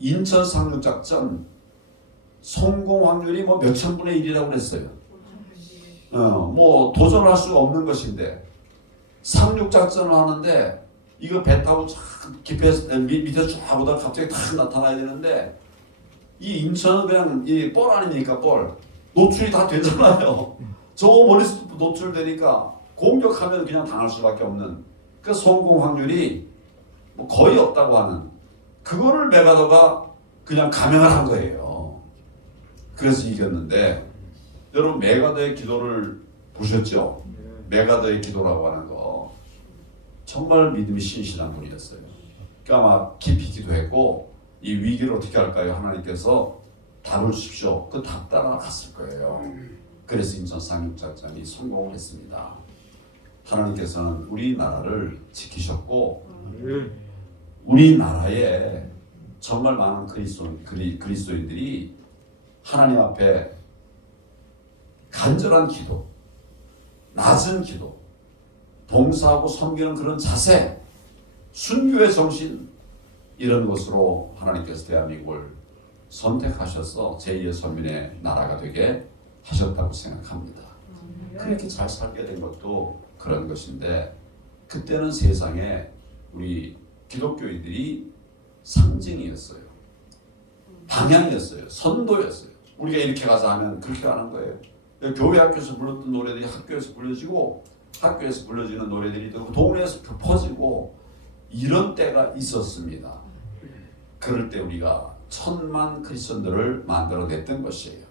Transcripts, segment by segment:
인천 상륙작전 성공 확률이 뭐 몇천 분의 1이라고 그랬어요. 어, 뭐 도전할 수가 없는 것인데 상륙작전을 하는데 이거 배 타고 밑- 밑에서 쫙 오다가 갑자기 탁 나타나야 되는데 이 인천은 그냥 이뻘 아닙니까 뻘 노출이 다 되잖아요. 저거 머리서 노출되니까 공격하면 그냥 당할 수밖에 없는 그 성공 확률이 뭐 거의 없다고 하는 그거를 메가더가 그냥 감행을 한 거예요. 그래서 이겼는데 여러분 메가더의 기도를 보셨죠? 메가더의 기도라고 하는 거 정말 믿음이 신실한 분이었어요. 그러니까 막 깊이 기도했고 이 위기를 어떻게 할까요? 하나님께서 답을 주십시오. 그 답 따라갔을 거예요. 그래서 인천 상륙작전이 성공을 했습니다. 하나님께서는 우리나라를 지키셨고 우리나라에 정말 많은 그리스도, 그리, 그리스도인들이 하나님 앞에 간절한 기도, 낮은 기도, 봉사하고 섬기는 그런 자세, 순교의 정신 이런 것으로 하나님께서 대한민국을 선택하셔서 제2의 선민의 나라가 되게 하셨다고 생각합니다. 그렇게 잘 살게 된 것도 그런 것인데 그때는 세상에 우리 기독교인들이 상징이었어요. 방향이었어요. 선도였어요. 우리가 이렇게 가자 하면 그렇게 가는 거예요. 교회 학교에서 불렀던 노래들이 학교에서 불려지고 학교에서 불려지는 노래들이 또 동네에서 퍼지고 이런 때가 있었습니다. 그럴 때 우리가 천만 크리스천들을 만들어냈던 것이에요.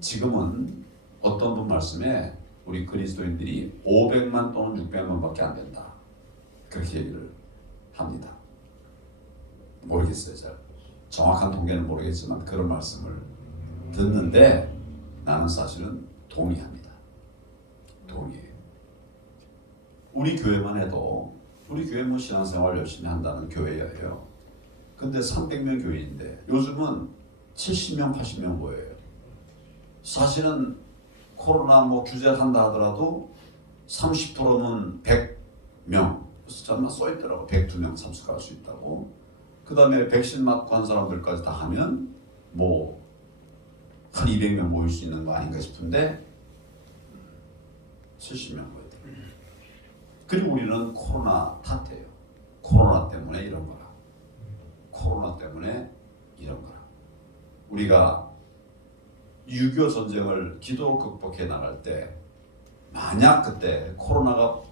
지금은 어떤 분 말씀에 우리 그리스도인들이 500만 또는 600만밖에 안 된다. 그렇게 얘기를 합니다. 모르겠어요. 잘 정확한 통계는 모르겠지만 그런 말씀을 듣는데 나는 사실은 동의합니다. 동의해요. 우리 교회만 해도 우리 교회 뭐 신앙생활 열심히 한다는 교회예요. 근데 300명 교회인데 요즘은 70명, 80명 모여요. 사실은 코로나 뭐 규제한다 하더라도 30%는 100명 숫자만 써 있더라고 102명 참석할 수 있다고. 그 다음에 백신 맞고 한 사람들까지 다 하면 뭐 한 200명 모일 수 있는 거 아닌가 싶은데 70명 모였다. 그리고 우리는 코로나 탓해요. 코로나 때문에 이런 거라. 코로나 때문에 이런 거라. 우리가 6.25 전쟁을 기도로 극복해 나갈 때 만약 그때 코로나가